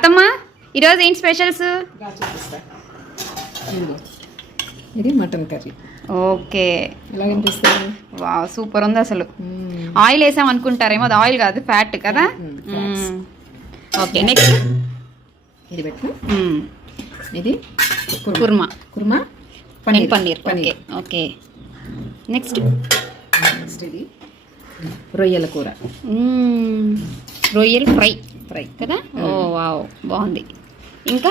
అత్తమ్మ ఈరోజు ఏంటి స్పెషల్స్? ఇది మటన్ కర్రీ. ఓకే, ఎలా కనిపిస్తుంది? వావ్, సూపర్ ఉంది అసలు. ఆయిల్ వేసాం అనుకుంటారేమో, అది ఆయిల్ కాదు, ఫ్యాట్ కదా. ఓకే, నెక్స్ట్ ఇది పెట్టు. ఇది kurma. Kurma paneer. Okay okay, next ఇది రొయ్యల కూర. రొయ్యలు ఫ్రై కదా. ఓ వావ్, బాగుంది. ఇంకా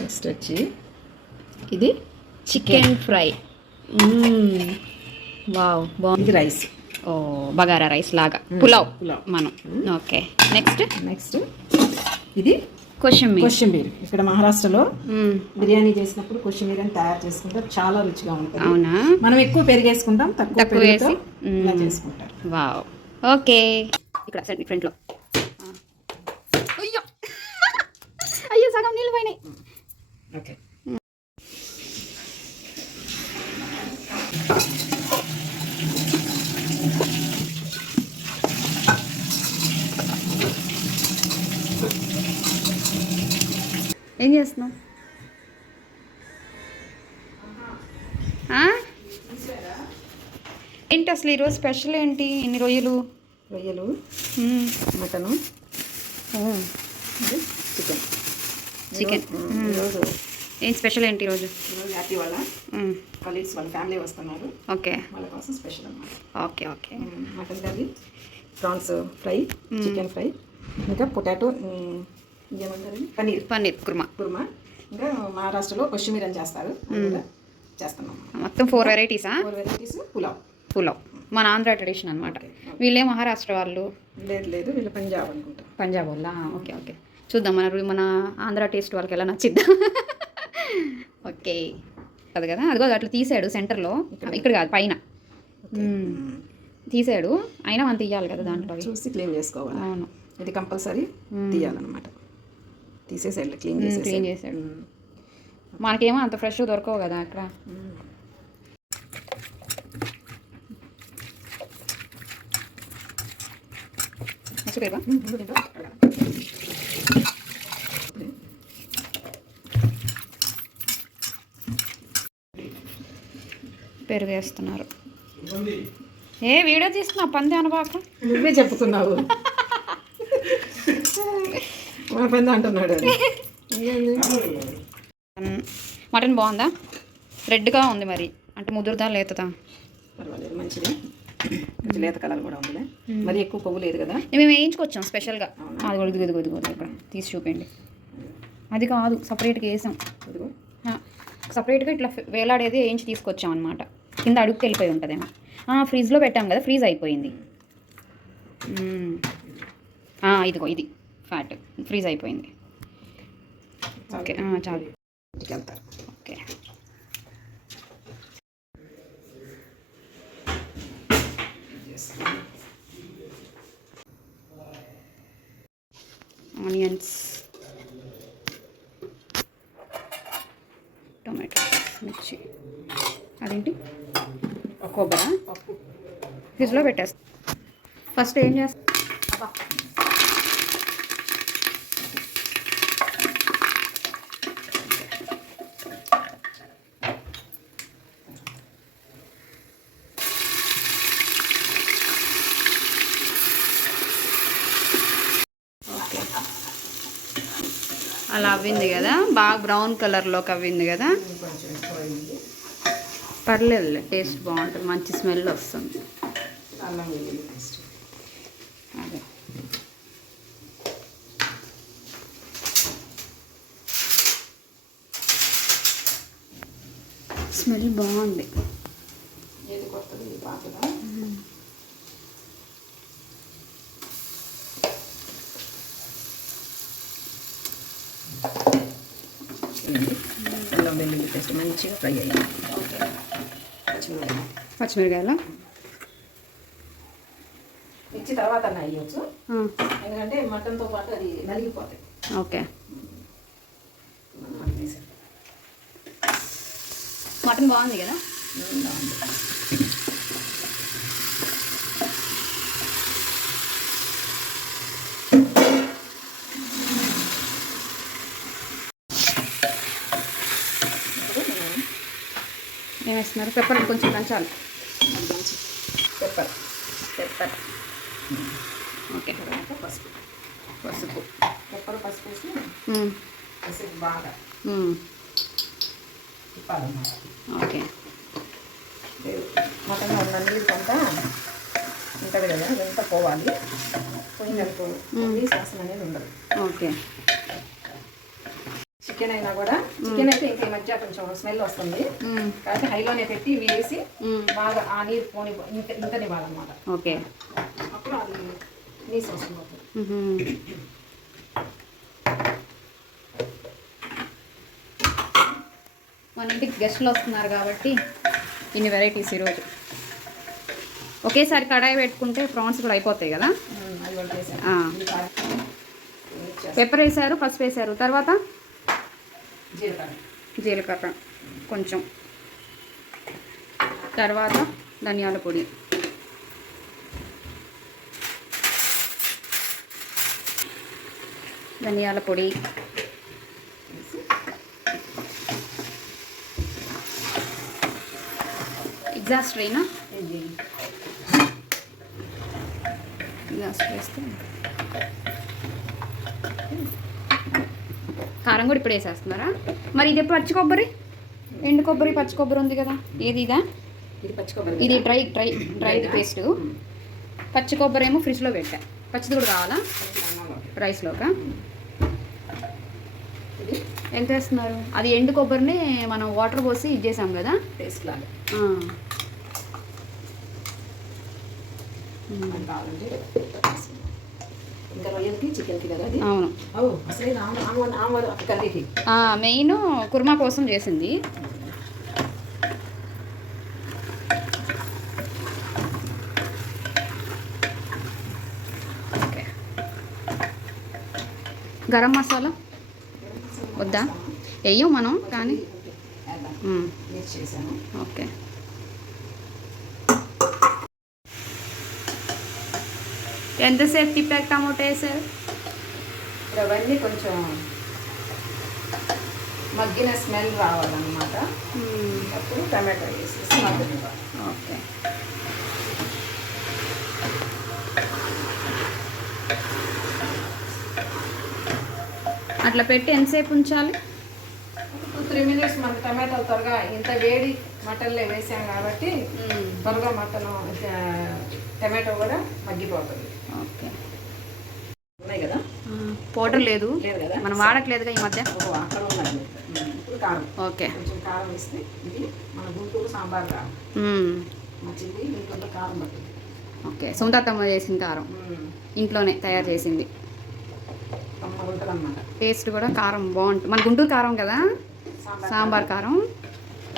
నెక్స్ట్ వచ్చి ఇది చికెన్ ఫ్రై. వావ్, బాగుంది. రైస్. ఓ, బగారా రైస్ లాగా, పులావ్ మనం. ఓకే, నెక్స్ట్ ఇది కొషిమీర్. ఇక్కడ మహారాష్ట్రలో బిర్యానీ చేసినప్పుడు కొషిమీర్ అని తయారు చేసుకుంటారు, చాలా రుచిగా ఉంటుంది. అవునా? మనం ఎక్కువ పెరిగేసుకుంటాం, తక్కువ వేసి ఇలా చేసుకుంటారు. Wow, okay. ఇక్కడ ఫ్రంట్లో అయ్యో సగం నీళ్ళు పోయినాయి. ఓకే, ఏం చేస్తున్నావు? ఏంటి అసలు ఈరోజు స్పెషల్ ఏంటి? ఇన్ని రొయ్యలు మటను, చికెన్. ఈరోజు ఏం స్పెషల్ ఏంటి ఈరోజు? హ్యాపీ వాళ్ళ కలీగ్స్ వాళ్ళ ఫ్యామిలీ వస్తున్నారు. ఓకే, వాళ్ళ కోసం స్పెషల్ అన్నమాట. Okay okay. Mutton curry, prawns fry, chicken fry, ఇంకా పొటాటో, ఇంకేమంటారు, పన్నీర్ కుర్మా. ఇంకా మహారాష్ట్రలో కొషిమీర్ అని చేస్తారు, చేస్తున్నాం. మొత్తం 4 వెరైటీసా? 4 వెరైటీస్. పులావ్ మన ఆంధ్ర ట్రెడిషన్ అనమాట. వీళ్ళే మహారాష్ట్ర వాళ్ళు? లేదు, వీళ్ళు పంజాబ్ అనుకుంటా. పంజాబ్ వాళ్ళ? ఓకే ఓకే, చూద్దాం మన ఆంధ్ర టేస్ట్ వాళ్ళకి ఎలా నచ్చిద్దా. ఓకే, అది కదా, అదిగో అట్లా తీసాడు సెంటర్లో, ఇక్కడ కాదు పైన తీసాడు, అయినా మనం తీయాలి కదా, దాంట్లో చూసి క్లీన్ చేసుకోవాలి. అవును, ఇది కంపల్సరీ తీయాలన్నమాట. తీసేసాడు, క్లీన్ చేసాడు. మనకేమో అంత ఫ్రెష్ దొరకవు కదా అక్కడ. పెరుగు వేస్తున్నారు. ఏ వీడియో తీస్తున్నా, పంది అనబాక. నువ్వే చెప్పుతున్నావు, మన పంది అంటున్నాడు. మటన్ బాగుందా? రెడ్గా ఉంది మరి, అంటే ముదురుదా లేతదా? పర్వాలేదు, మంచిది. లేత కలర్ కూడా ఉంది, మరి ఎక్కువ కొవ్వు లేదు కదా. మేము వేయించుకొచ్చాం స్పెషల్గా. అది ఇదిగో ఇక్కడ తీసి చూపండి. అది కాదు, సపరేట్గా వేసాం. సపరేట్గా ఇట్లా వేలాడేది వేయించి తీసుకొచ్చాం అనమాట. కింద అడుగుకి వెళ్ళిపోయి ఉంటుందేమో. ఫ్రిడ్జ్లో పెట్టాం కదా, ఫ్రీజ్ అయిపోయింది. ఇదిగో ఇది ఫ్యాట్ ఫ్రీజ్ అయిపోయింది. ఓకే, చాలు. ఓకే, ఆనియన్స్, టొమాటోస్, మిర్చి, అదేంటి కొబ్బరి ఫ్రిడ్జ్లో పెట్టేస్తా. ఫస్ట్ ఏం చేస్తా, అలా అవ్వింది కదా, బాగా బ్రౌన్ కలర్లోకి అవ్వింది కదా. పర్లేదు, టేస్ట్ బాగుంటుంది, మంచి స్మెల్ వస్తుంది. అదే స్మెల్ బాగుంది. అల్లం వెల్లుల్లి పేస్ట్ మంచిగా ఫ్రై అయ్యింది. పచ్చిమిరకాయలు ఇచ్చి తర్వాత వేయచ్చు, ఎందుకంటే మటన్తో పాటు అది నలిగిపోతాయి. ఓకే, మటన్ బాగుంది కదా. వేస్తున్నారు? పెప్పర్ కొంచెం దంచాలి. Pepper pepper. ఓకే. తర్వాత పసుపు. పసుపు. పెప్పర్ పసుపు వేసి మ్మ్. పసుపు బాగా మ్మ్. తిప్పాలన్నమాట. ఓకే. మటన్ ఉన్న నీరు కొంత ఉంటుంది కదా, అదంతా పోవాలి. పోయిందనుకో నీసు వాసన అనేది ఉండదు. ఓకే. చికెన్ అయినా కూడా, చికెన్ అయితే ఇంకా ఈ మధ్య కొంచెం స్మెల్ వస్తుంది మ్మ్. కాబట్టి హైలోనే పెట్టి ఇవి వేసి మ్మ్. బాగా ఆ నీరు పోని ఇంతనివ్వాలన్నమాట. ఓకే. అప్పుడు అది నీసు వస్తుంది. మ్మ్. మన ఇంటికి గెస్ట్లు వస్తున్నారు కాబట్టి ఇన్ని వెరైటీస్ ఈరోజు. ఒకేసారి కడాయి పెట్టుకుంటే ప్రాన్స్ కూడా అయిపోతాయి కదా. అది కూడా చేశాను. ఆ. ఇది కారం. పెప్పర్ వేసారు, పసుపు వేసారు, తర్వాత జీలకర్ర. జీలకర్ర కొంచెం, తర్వాత ధనియాల పొడి, ధనియాల పొడి, ఎగ్జాస్ట్ రేనా, ఇది ఎగ్జాస్ట్ వేస్తే కారం కూడా ఇప్పుడు వేసేస్తున్నారా? మరి ఇది పచ్చి కొబ్బరి, ఎండు కొబ్బరి, పచ్చి కొబ్బరి ఉంది కదా, ఏది ఇదా? ఇది పచ్చి కొబ్బరి. ఇది డ్రైది పేస్ట్. పచ్చి కొబ్బరి ఏమో ఫ్రిడ్జ్లో పెట్టా. పచ్చిది కూడా కావాలా రైస్లోకా? ఇది ఎంత వేస్తున్నారు? అది ఎండు కొబ్బరిని మనం వాటర్ పోసి ఇది చేసాం కదా. టేస్ట్ లాగా అది కావాలంటే ఇంకా రొయ్యలకి చికెన్కి కదా అది. అవును. అసలే కర్రీకి మెయిన్ కుర్మా కోసం చేసింది. ఓకే. గరం మసాలా వద్దా? వేయం మనం కానీ. మిక్స్ చేశాను. ఓకే. ఎంతసేపు తిప్పాక టమాటో వేసారు? ఇప్పుడు అవన్నీ కొంచెం మగ్గిన స్మెల్ రావాలన్నమాట. అప్పుడు టమాటో వేసేసి మగ్గనివ్వాలి. ఓకే. అట్లా పెట్టి ఎంతసేపు ఉంచాలి? 2-3 minutes. మనకి టమాటాలు త్వరగా ఇంత వేడి మటన్లో వేసాం కాబట్టి త్వరగా మటన్ టమాటో కూడా మగ్గిపోతుంది. ఓకే. ఉన్నాయి కదా, పౌడర్ లేదు లేదు కదా, మనం వాడట్లేదుగా ఈ మధ్య. అక్కడ ఉన్నాయి. ఇప్పుడు కారం, ఓకే. కొంచెం కారం వేస్తే ఇది మన గుంటూరు సాంబార్ కారం. మా చిల్లి ఇంట్లో కారం పట్టింది. ఓకే. సొంతమ్మ చేసిన కారం, ఇంట్లోనే తయారు చేసింది. కమ్మగా ఉంటుంది అన్నమాట. టేస్ట్ కూడా కారం బాగుంటుంది. మన గుంటూరు కారం కదా, సాంబార్ కారం.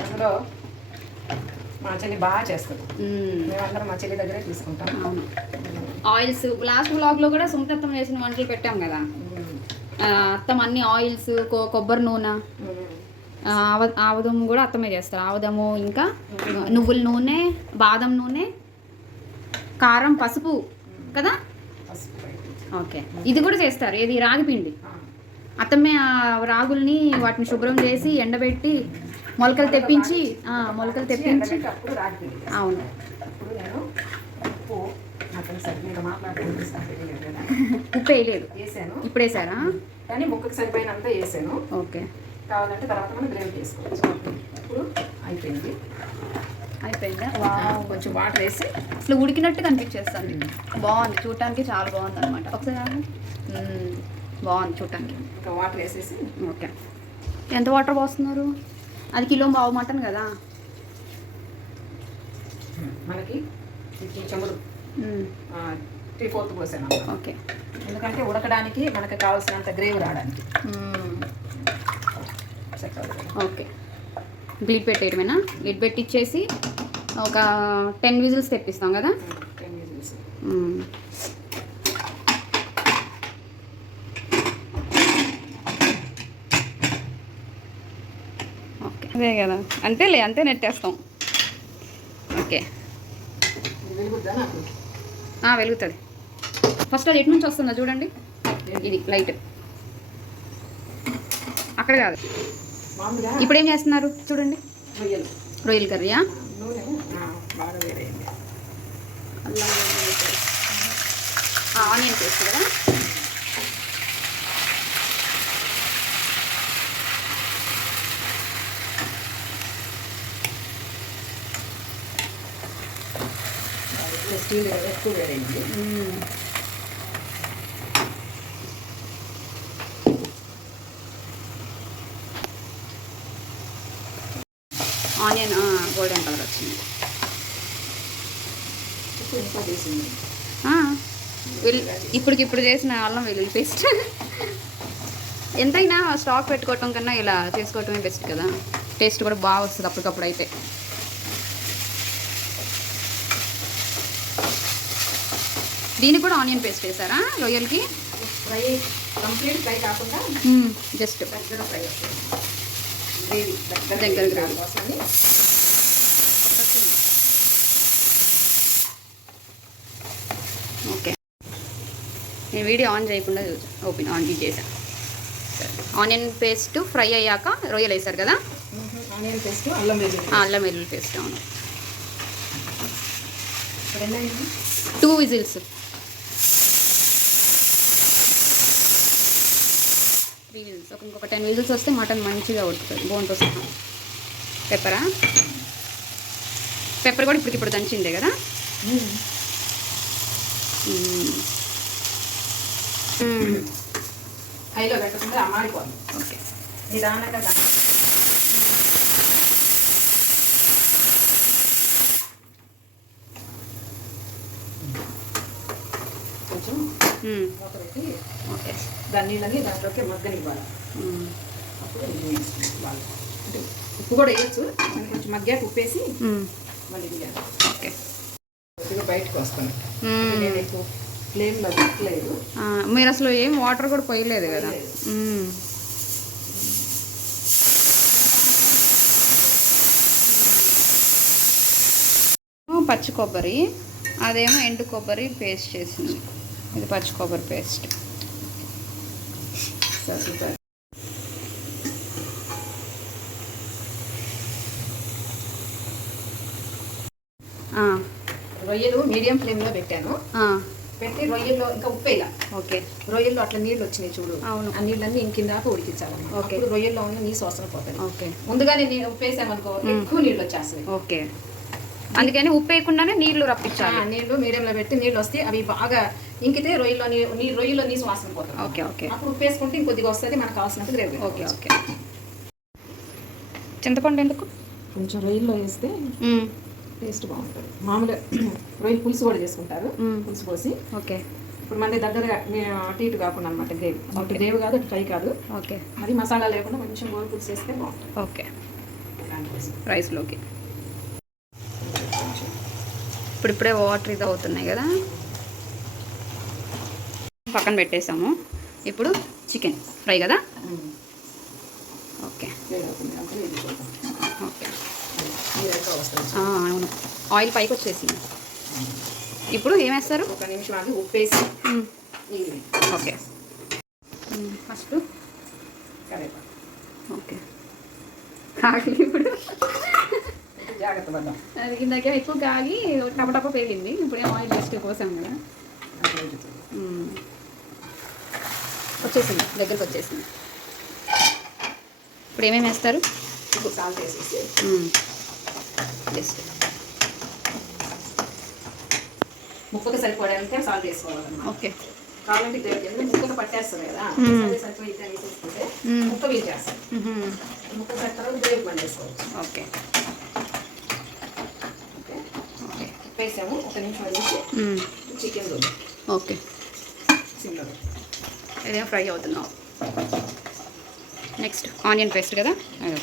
అందులో మా చెల్లి బాగా చేస్తుంది. మేమందరం మా చెల్లి దగ్గరే తీసుకుంటాం. అవును. ఆయిల్స్ లాస్ట్ వ్లాగ్లో కూడా సొంతత్వం చేసిన వంటలు పెట్టాం కదా. అత్తం అన్ని ఆయిల్స్, కొబ్బరి నూనె, ఆవదము కూడా అత్తమే చేస్తారు. ఆవదము, ఇంకా నువ్వుల నూనె, బాదం నూనె, కారం, పసుపు కదా. ఓకే. ఇది కూడా చేస్తారు. ఏది రాగిపిండి. అత్తమ్మే ఆ రాగుల్ని వాటిని శుభ్రం చేసి ఎండబెట్టి మొలకలు తెప్పించి అప్పుడు రాగిపిండి. అవును. అప్పుడు నేను ఉప్పు ఉప్పు వేయలేదు, వేసాను. ఇప్పుడు వేసారా? కానీ ముక్కకి సరిపోయినంత వేసాను. ఓకే. కావాలంటే తర్వాత మనం గ్రేవీ చేసుకోవచ్చు. ఇప్పుడు అయిపోయింది. అయిపోయిందా? కొంచెం వాటర్ వేసి అసలు ఉడికినట్టు కనిపించేస్తుంది. బాగుంది చూడటానికి, చాలా బాగుంది అనమాట. ఒకసారి బాగుంది చూడటానికి. ఇంకా వాటర్ వేసేసి. ఓకే. ఎంత వాటర్ పోస్తున్నారు? అది కిలో బావు మటన్ కదా మనకి. చెముడు 3/4 పోసాను. ఓకే. ఎందుకంటే ఉడకడానికి మనకు కావాల్సినంత గ్రేవీ రావడానికి. ఓకే. లిడ్ పెట్టేయడమేనా? లిడ్ పెట్టిచ్చేసి ఒక 10 విజిల్స్ తెప్పిస్తాం కదా. 10 విజిల్స్. ఓకే. అదే కదా, అంతేలే, అంతే నెట్టేస్తాం. ఓకే. వెలుగుద్దా నాకు? వెలుగుతుంది. ఫస్ట్ అది ఎటు నుంచి వస్తుందో చూడండి. ఇది లైట్ అక్కడ కాదు. మామూలుగా ఇప్పుడు ఏం చేస్తున్నారు చూడండి. రొయ్యలు. రొయ్యల కర్రీయా? నూనె బాగా వేడైంది. అల్లం వెల్లుల్లి పేస్ట్, ఆనియన్ పేస్ట్ కదా. స్టీల్ ఎక్కువ వేడైంది. ఆనియన్ గోల్డెన్ కలర్ వచ్చింది. ఇంకా వేసింది. ఇప్పుడు చేసిన అల్లం వెల్లుల్లి పేస్ట్ ఎంతైనా స్టాక్ పెట్టుకోవటం కన్నా ఇలా చేసుకోవటమే బెస్ట్ కదా. టేస్ట్ కూడా బాగా వస్తుంది అప్పటికప్పుడు అయితే. దీనికి కూడా ఆనియన్ పేస్ట్ వేసారా రొయ్యలకి? ఫ్రై కంప్లీట్ ఫ్రై కాకుండా జస్ట్ దగ్గర ఫ్రై వస్తుంది. గ్రేవీ దగ్గర గ్రేవీ కోసమని. ఓకే, నేను వీడియో ఆన్ చేయకుండా ఆన్ చేశాను. ఆనియన్ పేస్ట్ ఫ్రై అయ్యాక రొయ్యలు వేసారు కదా. ఆనియన్ పేస్ట్, అల్లం వెల్లుల్లి అల్లం వెల్లుల్లి పేస్ట్. అవును, 2 విజిల్స్. 3 విజిల్స్. ఇంకొక 10 విజిల్స్ వస్తే మటన్ మంచిగా ఉడుకుతుంది బోన్తో సహా. పెప్పర్ కూడా ఇప్పుడు దంచిందే కదా. హైలో పెట్టకుండా మాడిపోతుంది. ఓకే, నిదానంగా కొంచెం మూత పెట్టి ఓకే, దాని నీళ్ళని దాంట్లోకి మగ్గనివ్వాలి. అప్పుడు వాళ్ళు అంటే ఉప్పు కూడా వేయచ్చు. కొంచెం మగ్గాక ఉప్పు వేసి మళ్ళీ తీయాలి. ఓకే, కొద్దిగా బయటకు వస్తాను. నేను ఎక్కువ ఫ్లేమ్లో పెట్టలేదు. మీరు అసలు ఏం వాటర్ కూడా పోయలేదు కదా. పచ్చి కొబ్బరి, అదేమో ఎండు కొబ్బరి పేస్ట్ చేసింది. ఇది పచ్చి కొబ్బరి పేస్ట్. రొయ్యలు మీడియం ఫ్లేమ్లో పెట్టాను. పెట్టి రొయ్యల్లో ఇంకా ఉప్పు ఇలా. ఓకే, రొయ్యల్లో అట్లా నీళ్ళు వచ్చినాయి చూడు. అవును, ఆ నీళ్ళన్నీ ఇంకిందాక ఉడికించాలి. ఓకే, రొయ్యల్లో ఉన్న నీసు అవసరం పోతుంది. ఓకే, ముందుగానే ఉప్పు వేసామనుకో ఎక్కువ నీళ్ళు వచ్చేస్తాయి. ఓకే, అందుకని ఉప్పు వేయకుండానే నీళ్లు రప్పించాలి. నీళ్లు మీడియంలో పెట్టి నీళ్ళు వస్తే అవి బాగా ఇంకితే రొయ్యల్లో నీసు వాసన పోతుంది. ఓకే, ఓకే, అప్పుడు ఉప్పు వేసుకుంటే ఇంకొద్దిగా వస్తుంది మనకు కావాల్సినంత గ్రేవీ. Okay, okay. చింతపండు ఎందుకు? కొంచెం రొయ్యల్లో వేస్తే టేస్ట్ బాగుంటుంది. మామూలుగా రొయ్యలు పులుసు కూడా చేసుకుంటారు. పులుసు పోసి. ఓకే, ఇప్పుడు మన దగ్గరగా అటు ఇటు కాకుండా అనమాట గ్రేవీ. అటు గ్రేవీ కాదు, అటు ఫ్రై కాదు. ఓకే, అది మసాలా లేకుండా కొంచెం గోరు పులుసు వేస్తే బాగుంటుంది. ఓకే, రైస్లోకి. ఇప్పుడిప్పుడే వాటర్ ఇది అవుతున్నాయి కదా. పక్కన పెట్టేసాము. ఇప్పుడు చికెన్ ఫ్రై కదా. ఓకే, ఓకే, అవును, ఆయిల్ పైకి వచ్చేసింది. ఇప్పుడు ఏం వేస్తారు? ఒక నిమిషం ఆగి ఉప్పు వేసి. ఓకే, ఫస్ట్ కరేపాకు. ఓకే, కాగి ఇప్పుడు జాగ్రత్త పడ్డాం. అది ఇందాక ఎక్కువ కాగి టపటప పేలింది. ఇప్పుడు ఆయిల్ జస్ట్ కోసాం కదా. వచ్చేసింది, దగ్గరకు వచ్చేసింది. ఇప్పుడు ఏమేమి వేస్తారు? సాల్ట్ వేసేసి జస్ట్ ముక్కకు సరిపోవడానికి సాల్ట్ వేసుకోవాలన్నమాట. ఓకే, కావాలంటే గ్రేవీ ముక్కకు పట్టేస్తుంది కదా. సరిపోయి వేసేసుకుంటే ముక్క వీచేస్తాం. ముక్క సరిపోతే గ్రేవీ పని వేసుకోవచ్చు. ఓకే, ఓకే, ఓకే, వేసాము. ఒక నిమిషం వేసి చికెన్ రోల్. ఓకే, సిమ్లో ఇదేమో ఫ్రై అవుతున్నావు. నెక్స్ట్ ఆనియన్ పేస్ట్ కదా. అదే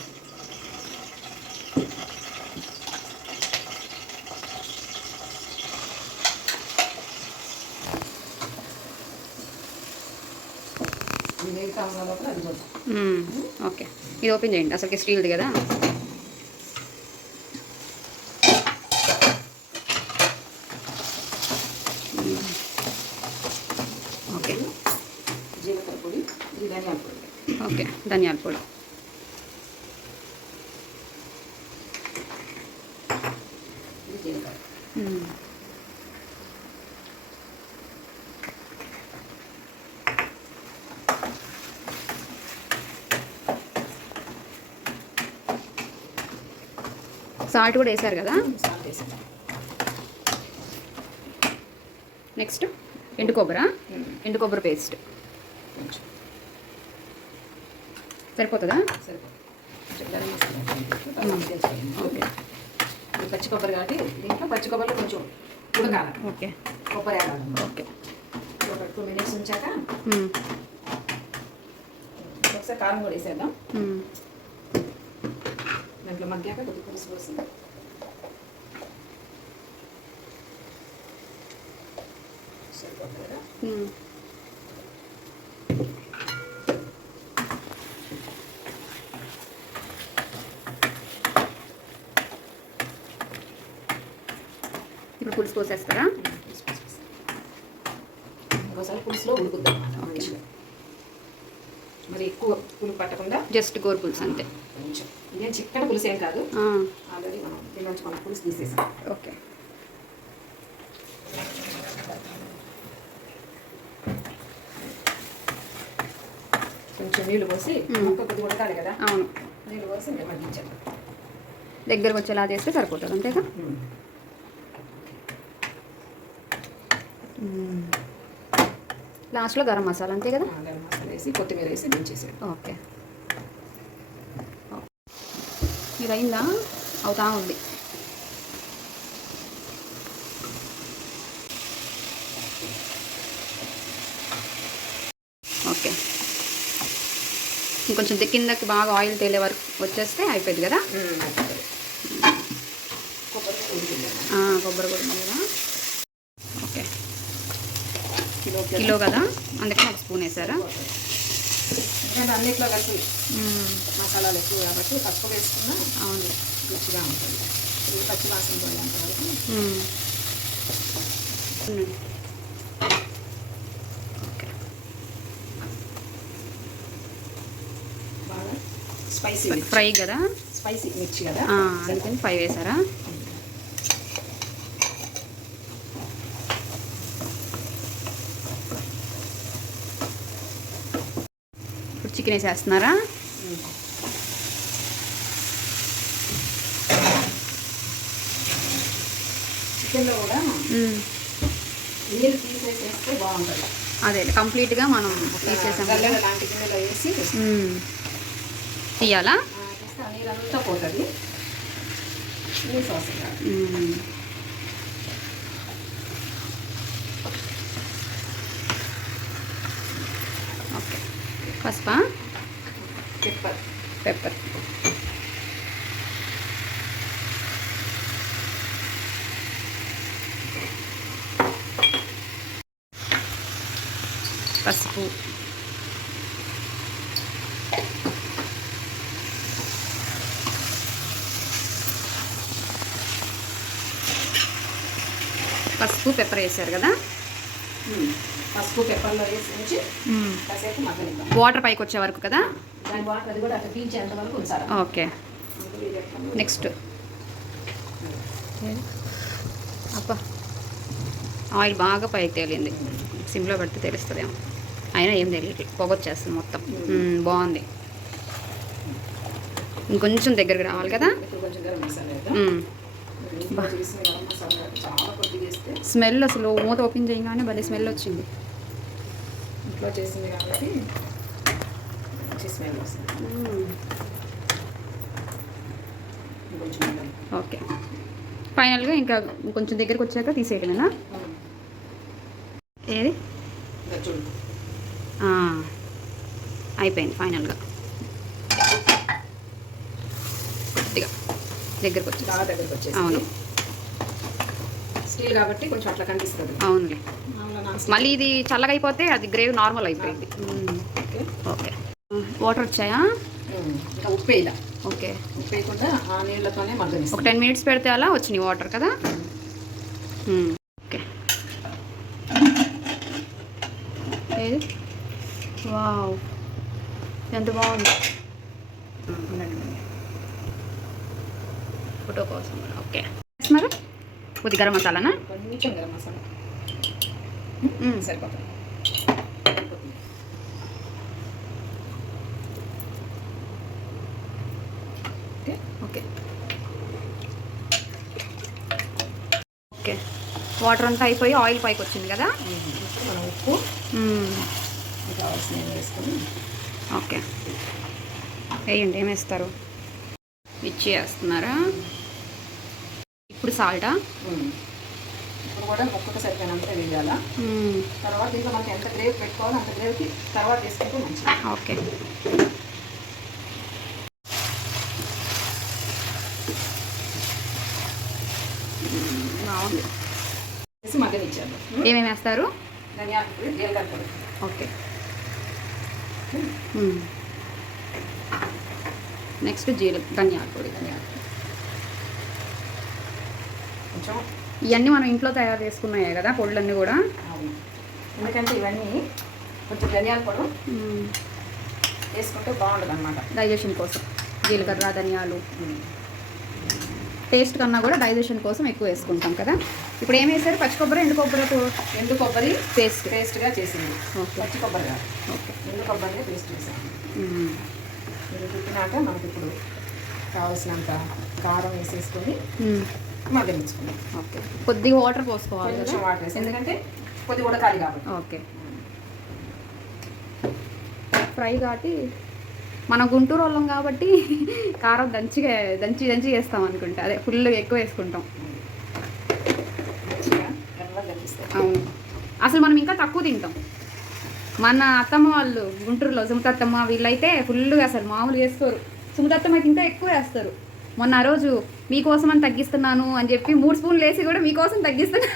ఓకే, ఇది ఓపెన్ చేయండి. అసలుకి స్టీల్ది కదా. ఓకే, జీలకర్ర పొడి, ధనియాల పొడి. ఓకే, ధనియాల పొడి. సాల్ట్ కూడా వేసారు కదా. సాల్ట్ వేసేద్దాం. నెక్స్ట్ ఎండు కొబ్బరి పేస్ట్ కొంచెం సరిపోతుందా? సరిపోతుంది. కొంచెం గరం మసాలా వేసేయాలి. ఓకే. ఇది పచ్చి కొబ్బరి కాబట్టి దీంట్లో పచ్చి కొబ్బరిలో కొంచెం ఉడకాలి. ఓకే. కొబ్బరి వేయాలి. ఓకే. ఒక 2 minutes ఉంచాక ఒకసారి కారం కూడా వేసేద్దాం. దాంట్లో మగ్గాక కొద్ది పులుసు పోసి సరిపోతుంది కదా. ఇప్పుడు పులుసు పోసేస్తారా? ఇంకోసారి పులుసులో ఉడుకుద్దాం అన్నమాట మంచిగా. మరి ఎక్కువ పులుపు పట్టకుండా జస్ట్ గోరు పులుసు అంతే. కొంచెం ఇదేం చిక్కటి పులుసు ఏం కాదు. ఆల్రెడీ మనం దీనిలోంచి మనం పులుసు తీసేసాం. ఓకే. కొంచెం నీళ్ళు పోసి ముక్క కొద్దిగా ఉడకాలి కదా. అవును. నీళ్ళు పోసి మేము మగ్గించాం. దగ్గరకు వచ్చేలా చేస్తే సరిపోతుంది అంతేగా. లాస్ట్లో గరం మసాలా అంతే కదా. గరం మసాలా వేసి కొత్తిమీర వేసి దించేసాడు. ఓకే. ఇది అయిందా? అవుతా ఉంది. ఓకే. ఇంకొంచెం కిందకి బాగా ఆయిల్ తేలే వరకు వచ్చేస్తే అయిపోయింది కదా. కొబ్బరి కూడా ఉంది కదా. ఓకే. కిలో కదా, అందుకని 1 స్పూన్ వేసారా? ఎందుకంటే అన్నిట్లో కలిపి మసాలాలు ఎక్కువ కాబట్టి తక్కువ వేసుకున్నా అవును రుచిగా ఉంటుంది. ఇది పచ్చి వాసన పోయేంత వరకు ఓకే. బాగా స్పైసీ ఫ్రై కదా, స్పైసీ మిర్చి కదా, అందుకని 5 వేసారా? ఇప్పుడు చికెన్ వేసేస్తున్నారా? చికెన్లో కూడా నీళ్ళు తీసేసేస్తే బాగుంటుంది. అదే కంప్లీట్గా మనం తీసేసాం. గల్లెడ లాంటి గిన్నెలో వేసి తీయాలా? తీస్తే ఆ నీళ్ళంతా పోతుంది. నీళ్ళు సాస్ ఓకే. పసుపా? పెప్పర్. పసుపు, పెప్పర్ వేసారు కదా. పసుపు పెప్పర్లో వేసి ఉంచి కాసేపు మగ్గనిద్దాం. వాటర్ పైకి వచ్చే వరకు కదా. దాని వాటర్ అది కూడా అట్లా పీల్చేంత వరకు ఉంచాలి. ఓకే. నెక్స్ట్ అబ్బా ఆయిల్ బాగా పైకి తేలింది. సిమ్లో పెడితే తెలుస్తుందేమో, అయినా ఏం తెలియదు, పొగొచ్చేస్తుంది మొత్తం. బాగుంది. ఇంకొంచెం దగ్గరికి రావాలి కదా. కొంచెం గరం మసాలా చాలా కొద్దిగా వేస్తే స్మెల్ అసలు మూత ఓపెన్ చేయగానే భలే స్మెల్ వచ్చింది. ఇంట్లో చేసింది కాబట్టి మంచి స్మెల్ వస్తుంది. ఓకే. ఫైనల్గా ఇంకా కొంచెం దగ్గరికి వచ్చాక తీసేయడమేనా? ఏది అయిపోయింది ఫైనల్గా. కొద్దిగా దగ్గరకు వచ్చేసి. అవును. స్టీల్ కాబట్టి కొంచెం అట్లా కనిపిస్తుంది. అవునులే. మళ్ళీ ఇది చల్లగా అయిపోతే అది గ్రేవీ నార్మల్ అయిపోయింది. ఓకే. వాటర్ వచ్చాయా? ఇంకా ఉప్పు వేయాల. ఓకే. ఉప్పు వేయకుండా ఆ నీళ్ళతోనే మగ్గనిస్తాం. ఒక 10 minutes పెడితే అలా వచ్చినాయి వాటర్ కదా. ఓకే. ఏది వావ్ ఎంత బాగుంది. ఫోటో కోసం. ఓకే. మరి కొద్ది గరం మసాలానా? కొంచెం గరం మసాలా సరిపోతుంది. Okay okay. వాటర్ అంతా అయిపోయి ఆయిల్ పైకి వచ్చింది కదా. ఇప్పుడు మనం ఉప్పు కావాల్సిన వేసుకొని ఓకే వేయండి. ఏం వేస్తారు? మిర్చి వేస్తున్నారా? ఇప్పుడు సాల్టా? ఇప్పుడు కూడా ముక్కకు సరిపోయినంత వేయాలా. తర్వాత ఇంకా మనకి ఎంత గ్రేవీ పెట్టుకోవాలో అంత గ్రేవీకి తర్వాత వేసుకుంటే మంచిది. ఓకే బాగుంది. వేసి మగ్గనిచ్చాను. ఏమేమి వేస్తారు? ధనియాల పొడి, జీలకర్ర పొడి. ఓకే. నెక్స్ట్ ధనియాల పొడి. కొంచెం ఇవన్నీ మనం ఇంట్లో తయారు చేసుకున్నాయే కదా పొడులన్నీ కూడా. ఎందుకంటే ఇవన్నీ కొంచెం ధనియాల పొడి వేసుకుంటే బాగుంటుంది అన్నమాట, డైజెషన్ కోసం. జీలకర్ర ధనియాలు టేస్ట్ కన్నా కూడా డైజెషన్ కోసం ఎక్కువ వేసుకుంటాం కదా. ఇప్పుడు ఏం వేసారు? పచ్చి కొబ్బరి, ఎండు కొబ్బరి పేస్ట్గా చేసింది. పచ్చి కొబ్బరి కాదు, ఓకే, ఎండు కొబ్బరి పేస్ట్ చేసాము. మీరు తిప్పినాక మనకి ఇప్పుడు కావాల్సినంత కారం వేసేసుకొని మగ్గనించుకున్నాం. ఓకే. కొద్దిగా వాటర్ పోసుకోవాలి, కొంచెం వాటర్ వేసి, ఎందుకంటే కొద్దిగా ఉడకాలి కాబట్టి. ఓకే. ఫ్రై కాబట్టి మన గుంటూరు వాళ్ళం కాబట్టి కారం దంచి వేస్తాం అనుకుంటా. అదే ఫుల్గా ఎక్కువ వేసుకుంటాం. అవును, అసలు మనం ఇంకా తక్కువ తింటాం. మన అత్తమ్మ వాళ్ళు గుంటూరులో సుమతత్తమ్మ వీళ్ళైతే ఫుల్గా అసలు మామూలు వేస్తారు. సుమతత్తమ్మకి ఇంకా ఎక్కువ వేస్తారు. మొన్న ఆ రోజు మీకోసం అని తగ్గిస్తున్నాను అని చెప్పి 3 స్పూన్లు వేసి కూడా మీకోసం తగ్గిస్తున్నా.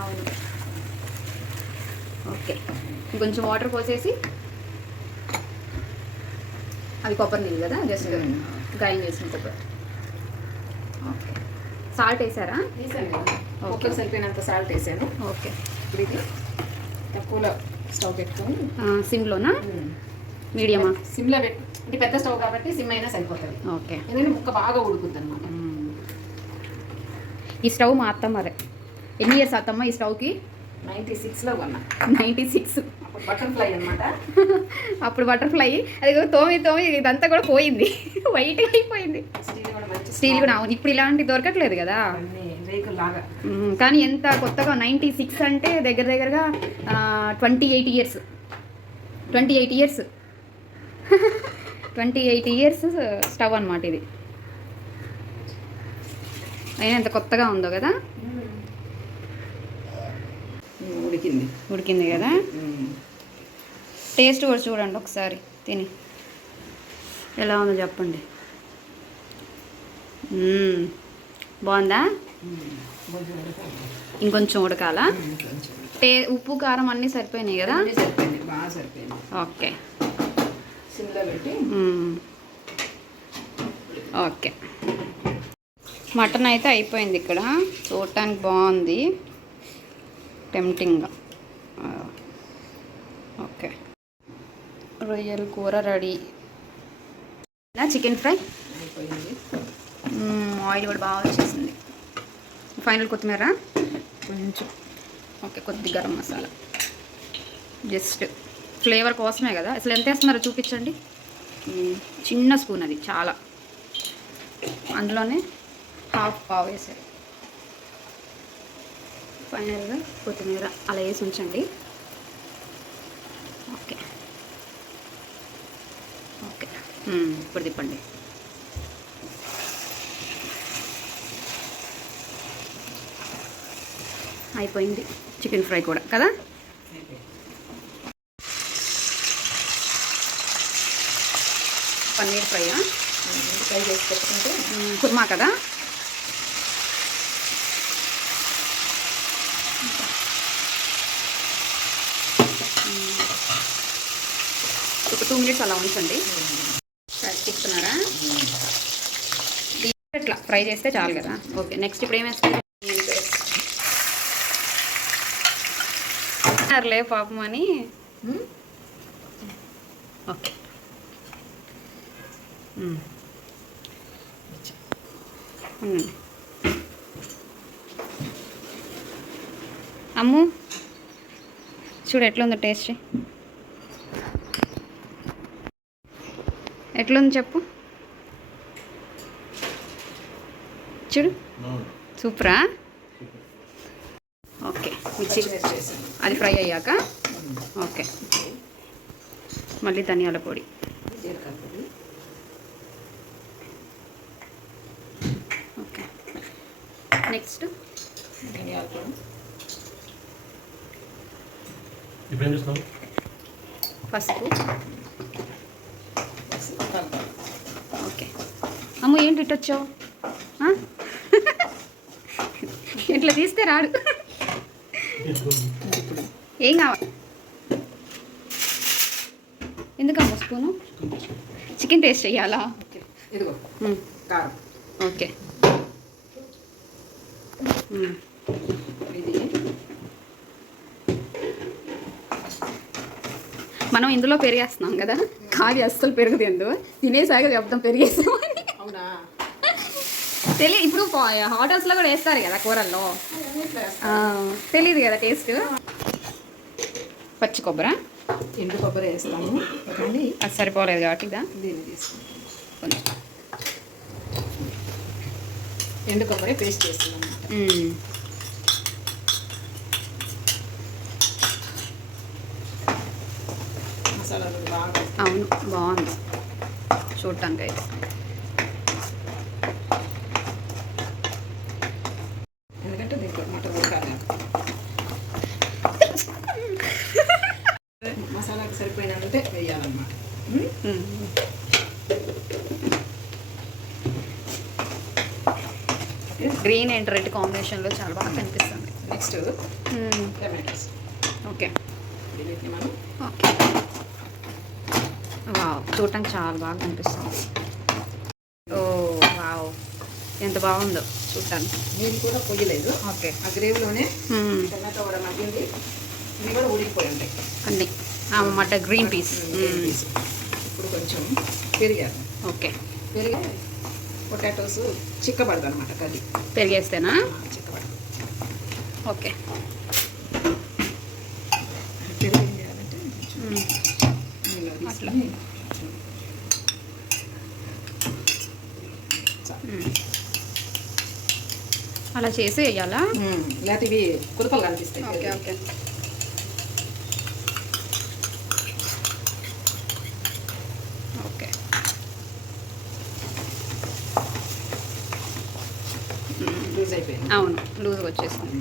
అవును. ఓకే, ఇంకొంచెం వాటర్ పోసేసి, అవి కొబ్బరి నీళ్ళు కదా, జస్ట్ గ్రైండ్ చేసిన కొబ్బరి. ఓకే. సాల్ట్ వేసారా? వేసాను. ఓకే, సరిపోయినంత సాల్ట్ వేసాను. ఓకే. ఇప్పుడు ఇది తక్కువలో స్టవ్ పెట్టుకొని, సిమ్లోనా మీడియమా? సిమ్లో పెట్టు. ఇది పెద్ద స్టవ్ కాబట్టి సిమ్ అయినా సరిపోతుంది. ఓకే. ఎందుకంటే ముక్క బాగా ఉడుకుద్ది అనమాట. ఈ స్టవ్ మా అత్తమ్మదే. ఎన్ని ఇయర్స్ అత్తమ్మ ఈ స్టవ్కి? 96లో కొన్నా. 96. అప్పుడు బటర్ఫ్లై అనమాట. అప్పుడు బటర్ఫ్లై అది తోమి ఇదంతా కూడా పోయింది, వైట్ అయిపోయింది. స్టీల్ కూడా అవును. ఇప్పుడు ఇలాంటి దొరకట్లేదు కదా, లాగా. కానీ ఎంత కొత్తగా 96 అంటే దగ్గరగా 28 ఇయర్స్ 28 ఇయర్స్ స్టవ్ అనమాట ఇది. అయినా ఎంత కొత్తగా ఉందో కదా. ఉడికింది కదా. టేస్ట్ కూడా చూడండి ఒకసారి తిని ఎలా ఉందో చెప్పండి. బాగుందా? ఇంకొంచెం ఉడకాలా? ఉప్పు కారం అన్నీ సరిపోయినాయి కదా. బాగా సరిపోయింది. ఓకే. సిమ్లో పెట్టి. ఓకే. మటన్ అయితే అయిపోయింది. ఇక్కడ చూడటానికి బాగుంది, టెంప్టింగ్గా. ఓకే, రొయ్యల కూర రెడీ. చికెన్ ఫ్రై అయిపోయింది. ఆయిల్ కూడా బాగా వచ్చేసింది. ఫైనల్ కొత్తిమీర కొంచెం. ఓకే, కొద్ది గరం మసాలా జస్ట్ ఫ్లేవర్ కోసమే కదా. అసలు ఎంత వేస్తున్నారో చూపించండి. చిన్న స్పూన్, అది చాలా. అందులోనే హాఫ్ పావు వేసారు. ఫైనల్గా కొత్తిమీర అలా వేసి ఉంచండి. Okay okay. ఇప్పుడు తిప్పండి. అయిపోయింది చికెన్ ఫ్రై కూడా కదా. పన్నీర్ ఫ్రైయా? ఫ్రై చేసి పెట్టుకుంటే కుర్మా కదా. ఒక 2 మినిట్స్ అలా ఉంచండి. తిప్పుతున్నారా? ఇట్లా ఫ్రై చేస్తే చాలు కదా. ఓకే, నెక్స్ట్ ఇప్పుడు ఏమేస్తారు? లే పాపం అని. ఓకే, ఉండండి. అమ్ము చూడు ఎట్లుందో టేస్ట్ ఎట్లుంది చెప్పు. చూడు సూపరా. ఓకే మిర్చి అది ఫ్రై అయ్యాక ఓకే మళ్ళీ ధనియాల పొడి. ఓకే నెక్స్ట్ ధనియాల పొడి. పసుపు. ఓకే అమ్మ ఏంటి ఇట్టొచ్చావు? ఇట్లా తీస్తే రాడు. ఏం కావాలి? ఎందుకమ్మ స్పూను? చికెన్ టేస్ట్ చెయ్యాలా? ఇదిగో కారం. ఓకే ఇది మనం ఇందులో పెరిగేస్తున్నాం కదా, కావి అస్సలు పెరుగుది ఎందుకు తినేసాక చెప్తాం పెరిగేసామని. అవునా? తెలియదు. ఇప్పుడు హోటల్స్లో కూడా వేస్తారు కదా కూరల్లో, తెలియదు కదా టేస్ట్. పచ్చి కొబ్బరి, ఎండు కొబ్బరి వేస్తాము కానీ అది సరిపోలేదు కాబట్టి ఇదా దీన్ని తీసుకుంటాం. కొంచెం ఎండు కొబ్బరి పేస్ట్ చేస్తున్నాం. మసాలాలు బాగా. అవును బాగుంది చూడటానికి అయితే. ఎందుకంటే దీంట్లో మటన్ ఉడకాలి. మసాలాకి సరిపోయినంటే వేయాలన్నమాట. గ్రీన్ అండ్ రెడ్ కాంబినేషన్లో చాలా బాగా కనిపిస్తుంది. Next tomatoes. ఓకే వీటిని మనం ఓకే వావ్ చూడటానికి చాలా బాగా కనిపిస్తుంది. ఓ వావ్ ఎంత బాగుందో చూడటానికి. నీళ్ళు కూడా పొయ్యలేదు. ఓకే ఆ గ్రేవీలోనే టమాటో కూడా మగ్గింది. ఇవి కూడా ఉడికిపోయి ఉంటాయి అన్నీ అన్నమాట. Green peas. ఇప్పుడు కొంచెం పెరిగారు. ఓకే పెరిగి పొటాటోస్ చిక్కబడదు అనమాట. కర్రీ పెరిగేస్తేనా? చిక్కబడదు. ఓకే పెరుగు ఏం చేయాలంటే అట్లా అలా చేసి వేయాలా? లేకపోతే ఇవి కుదుపలు కనిపిస్తాయి. ఓకే ఓకే ఓకే లూజ్ అయిపోయింది. అవును లూజ్గా వచ్చేసింది.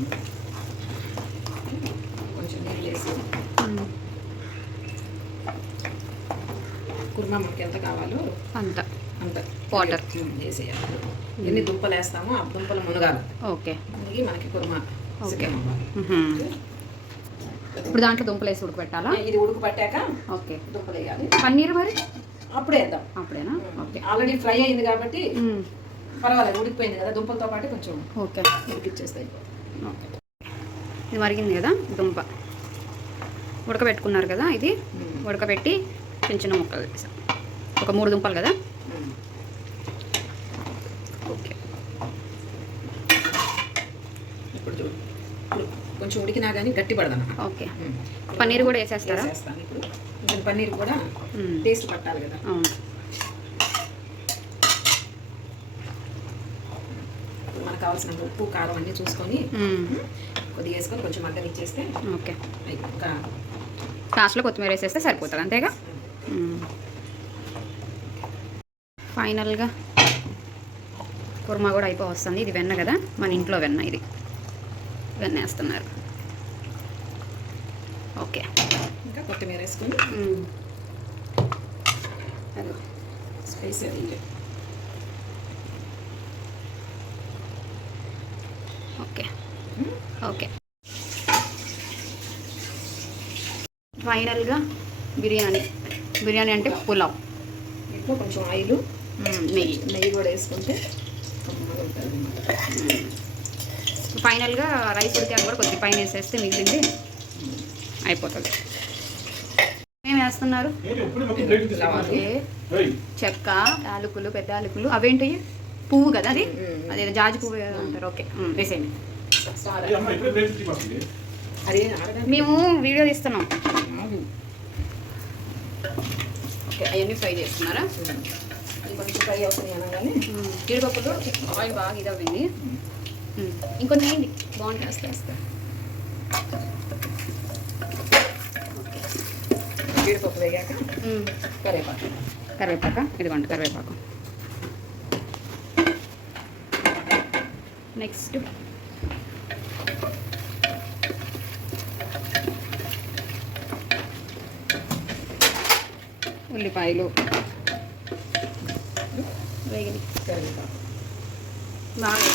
కొంచెం నీళ్ళు వేసి కుర్మా మనకి ఎంత కావాలో అంత అంత వాటర్ వేసేయాలి. ఎన్ని దుంపలు వేస్తామో ఆ దుంపలు మునగాలి. ఓకే మునిగి మనకి కుర్మా ఓకే ఇప్పుడు దాంట్లో దుంపలు వేసి ఉడకబెట్టాలా? ఇది ఉడుకు పట్టాక ఓకే దుంపలు వేయాలి. పన్నీర్ మరి అప్పుడే వేద్దాం. అప్పుడేనా? ఓకే ఆల్రెడీ ఫ్రై అయింది కాబట్టి పర్వాలేదు, ఉడికిపోయింది కదా. దుంపలతో పాటు కొంచెం ఓకే ఉడికిచ్చేస్తాయి. ఓకే ఇది మరిగింది కదా దుంప ఉడకబెట్టుకున్నారు కదా, ఇది ఉడకబెట్టి చిన్న చిన్న ముక్కలు వేసాం. ఒక 3 దుంపలు కదా. ఓకే ఇప్పుడు చూడు కొంచెం ఉడికినా కానీ గట్టి పడదన్నమాట. ఓకే పన్నీర్ కూడా వేసేస్తారా? వేసేస్తాను ఇప్పుడు. కొంచెం పన్నీర్ కూడా టేస్ట్ పట్టాలి కదా. అవును ఇప్పుడు మనకు కావాల్సిన ఉప్పు కారం అన్నీ చూసుకొని కొద్దిగా వేసుకొని కొంచెం మగ్గని ఇచ్చేస్తే ఓకే ఇంకా లాస్ట్లో కొత్తిమీర వేసేస్తే సరిపోతుంది అంతేగా. ఫైనల్గా కుర్మా కూడా అయిపోవస్తుంది. ఇది వెన్న కదా, మన ఇంట్లో వెన్న, ఇది వెన్న వేస్తున్నారు. ఓకే ఇంకా కొత్తిమీర వేసుకొని అది స్పైసీ అది ఓకే ఓకే ఫైనల్గా బిర్యానీ అంటే పులావ్. ఇంట్లో కొంచెం ఆయిల్ నెయ్యి కూడా వేసుకుంటే ఫైనల్గా రైస్ ఉడికాక కూడా కొద్దిగా పైన వేసేస్తే మిగిలింది అయిపోతుంది. ఏం వేస్తున్నారు? లవంగి, చెక్క, యాలకులు, పెద్ద యాలకులు అవేంటి? పువ్వు కదా అది, అదే జాజి పువ్వు కదా అంటారు. ఓకే వేసేయండి. అది ఆడగా మేము వీడియో తీస్తున్నాం. ఓకే, అవన్నీ ఫ్రై చేస్తున్నారా? అది కొంచెం ఫ్రై అవుతుంది అనగానే జీడిపప్పులు ఆయిల్ బాగా ఇదవ్వింది. ఇంకొన్ని వేయండి, బాగుంటుంది. వేస్తే జీడిపప్పు వేగాక కరివేపాకు. కరివేపాక, ఇదిగోండి కరివేపాకు. నెక్స్ట్ ఉల్లిపాయలు వేగినాయి, కరివేపాకు బాగా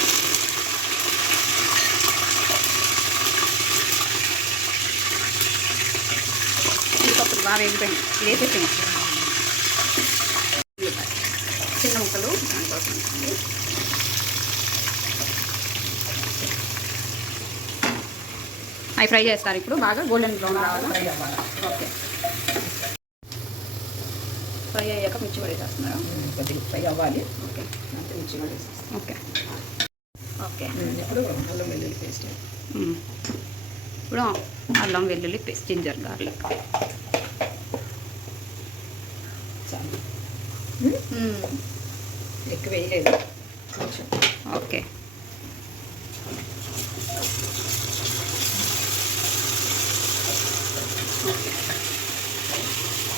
జీడిపప్పులు బాగా వేగిపోయింది. ఇది వేసేసింది. ఉల్లిపాయ చిన్న ముక్కలు దానికోసం. అవి ఫ్రై చేస్తారు ఇప్పుడు, బాగా గోల్డెన్ బ్రౌన్ రావాలి. ఫ్రై అవ్వాలి. ఓకే, ఫ్రై అయ్యాక మిర్చి కూడా వేసేస్తున్నారు. కొద్దిగా ఫ్రై అవ్వాలి. ఓకే అంతే మిర్చి కూడా వేసేస్తాం. Okay okay. ఇప్పుడు అల్లం వెల్లుల్లి పేస్ట్. ఇప్పుడు అల్లం వెల్లుల్లి పేస్ట్, జింజర్ గార్లిక్. చాలు, ఎక్కువ వేయలేదు కొంచెం. ఓకే,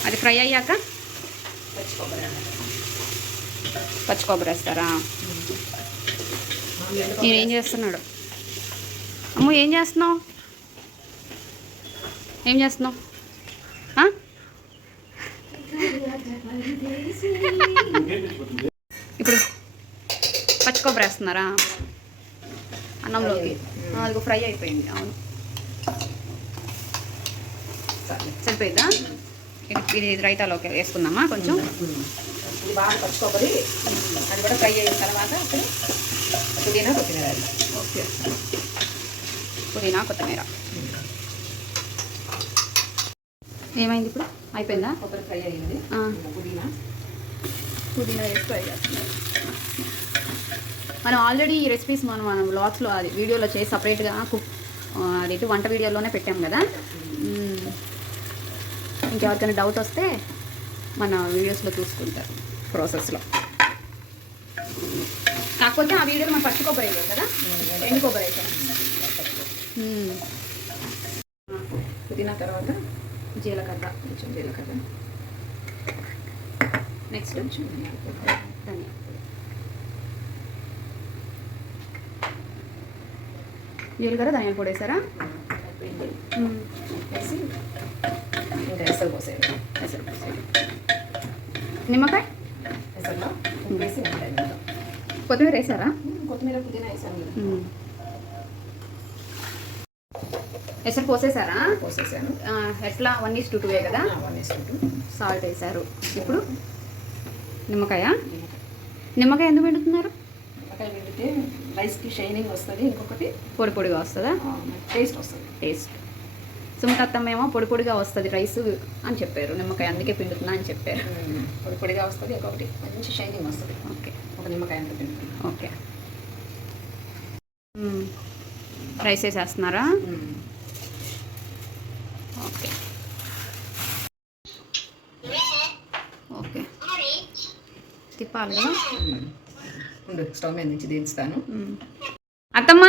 అది ఫ్రై అయ్యాక పచ్చి కొబ్బరి. పచ్చి కొబ్బరి వేస్తారా? నేనేం చేస్తున్నాడు? అమ్మ ఏం చేస్తున్నావు? ఏం చేస్తున్నావు? ఇప్పుడు పచ్చి కొబ్బరి వేస్తున్నారా అన్నంలోకి? అది ఫ్రై అయిపోయింది. అవును, సరిపోయిందా? ఇది రైతాలోకి వేసుకుందామా కొంచెం? ఇది బాగా పచ్చి కొబ్బరి, అది కూడా ఫ్రై అయిన తర్వాత అప్పుడు పుదీనా కొత్తిమీర. ఓకే, పుదీనా కొత్తిమీర. ఏమైంది ఇప్పుడు? అయిపోయిందా? కొబ్బరి ఫ్రై అయింది. పుదీనా వేసి ఫ్రై చేస్తున్నారు. మనం ఆల్రెడీ ఈ రెసిపీస్ మనం వ్లాగ్స్లో, అది వీడియోలో చేసి సపరేట్గా అది వంట వీడియోలోనే పెట్టాం కదా. ఇంకెవరికైనా డౌట్ వస్తే మన వీడియోస్లో చూసుకుంటారు ప్రాసెస్లో. కాకపోతే ఆ వీడియోలో మనం పచ్చి కొబ్బరి వేయాలి కదా, ఎండు కొబ్బరి వేసాం. పుదీనా తర్వాత జీలకర్ర, కొంచెం జీలకర్ర, నెక్స్ట్ కొంచెం ధనియా. జీలకర్ర ధనియాల పొడి వేసారా? అయిపోయింది. వేసి ఇంకా ఎసరు పోసేది. ఎసరు పోసేది. నిమ్మకాయ, ఎసరులో ఉప్పు వేసి ఉంటాయి. కొత్తిమీర వేసారా? కొత్తిమీర పుదీనా వేసాను కదా. ఎసరు పోసేసారా? పోసేసాను. ఎట్లా 1:2 కదా? 1:2. సాల్ట్ వేసారు. ఇప్పుడు నిమ్మకాయ. నిమ్మకాయ ఎందుకు పెడుతున్నారు? నిమ్మకాయ పెడితే రైస్కి షైనింగ్ వస్తుంది, ఇంకొకటి పొడి పొడిగా వస్తుందా? టేస్ట్ వస్తుంది. టేస్ట్. సుమతత్తమ్మేమో పొడి పొడిగా వస్తుంది రైస్ అని చెప్పారు, నిమ్మకాయ అందుకే పిండుతున్నా అని చెప్పారు. పొడి పొడిగా వస్తుంది, ఇంకొకటి మంచి షైనింగ్ వస్తుంది. ఓకే, ఒక నిమ్మకాయ అంత పిండుతుంది. ఓకే. రైస్ వేసేస్తున్నారా? ఓకే ఓకే, తిప్పాలి కదా. స్టవ్ మీద నుంచి దించుతాను. అత్తమ్మ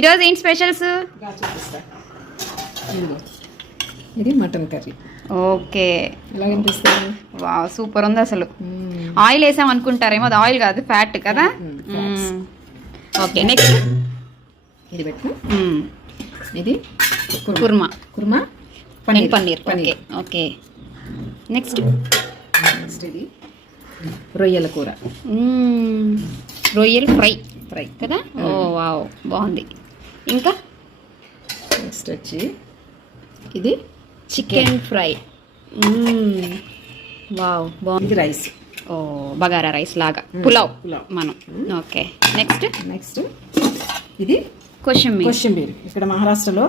ఈరోజు ఏంటి స్పెషల్స్? చూపిస్తా. ఇది మటన్ కర్రీ. ఓకే, ఎలా కనిపిస్తుంది? వావ్, సూపర్ ఉంది అసలు. ఆయిల్ వేసాం అనుకుంటారేమో, అది ఆయిల్ కాదు, ఫ్యాట్ కదా. ఓకే, నెక్స్ట్ ఇది పెట్టు. ఇది kurma. Kurma paneer. Okay okay. Next ఇది రొయ్యల కూర. రొయ్యలు ఫ్రై కదా. ఓ వావ్, బాగుంది. ఇంకా నెక్స్ట్ వచ్చి ఇది చికెన్ ఫ్రై. వావ్, బాగుంది. రైస్. ఓ, బగారా రైస్ లాగా, పులావ్ మనం. ఓకే, నెక్స్ట్ ఇది కొషిమీర్. ఇక్కడ మహారాష్ట్రలో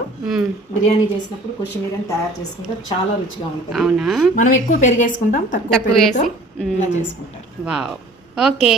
బిర్యానీ చేసినప్పుడు కొషిమీర్ అని తయారు చేసుకుంటారు, చాలా రుచిగా ఉంటుంది. అవునా? మనం ఎక్కువ పెరిగేసుకుంటాం, తక్కువ వేసి ఇలా చేసుకుంటారు. Wow, okay.